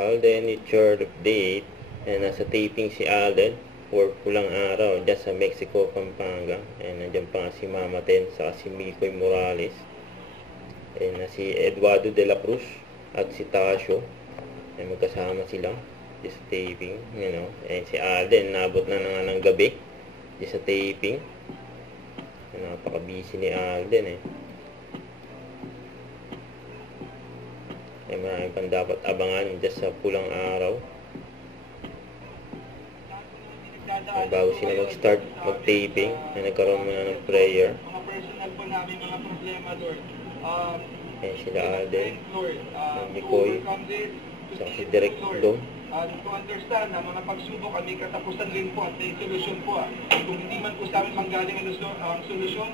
Alden, it's your update. Nasa taping si Alden for pulang araw dyan sa Mexico, Pampanga. Nandiyan pa nga si Mama Ten sa si Mikoy Morales. Na si Eduardo de la Cruz at si Tasio. Magkasama sila dyan sa taping. Si Alden, nabot na nga ng gabi dyan sa taping. Napaka-busy ni Alden marami pang dapat abangan dyan sa pulang araw. Bago sila mag-start mag-taping, nagkaroon muna ng prayer. Mga personal po namin mga problema, Lord. Sila Alden, Mikoy, saka si Direk Dom. To understand na mga pagsubok ay may katapusan rin po at may solusyon po. Kung hindi man po sa amin manggaling ang solusyon,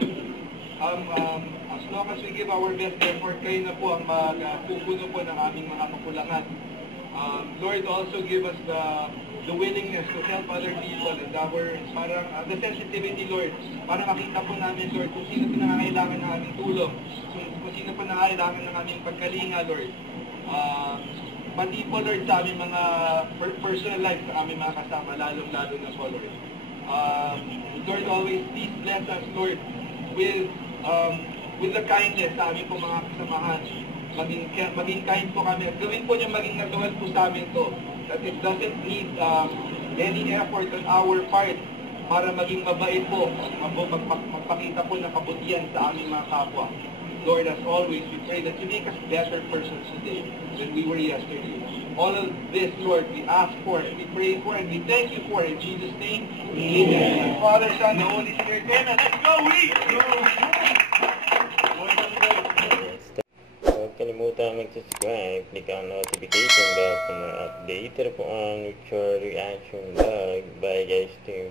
as long as we give our best effort, kayo na po ang magpupuno po ng aming mga kakulangan. Lord, also give us the willingness to help other people and parang the sensitivity, Lord, para makita po namin, Lord, kung sino po nangangailangan ng aming tulong, kung sino po nangangailangan ng aming pagkalinga, Lord. Pati po, Lord, sa aming mga personal life, sa aming mga kasama, lalong-lalo na po, Lord. Lord, always please bless us, Lord, with the kindness sa aming po mga kasamahan. Maging kind po kami. Gawin po niya maging natural po sa amin to. That it doesn't need any effort on our part para maging mabait po. Magpakita po ng kabutihan sa aming mga kapwa. Lord, as always, we pray that you make us better persons today than we were yesterday. All of this, Lord, we ask for it, we pray for it, we thank you for it. In Jesus' name, amen. Father, Son, and Holy Spirit, amen. Let's go, we! Huwag kalimutan mag-subscribe, click ang notification bell para updated po ang future reaction vlog. Bye guys, 4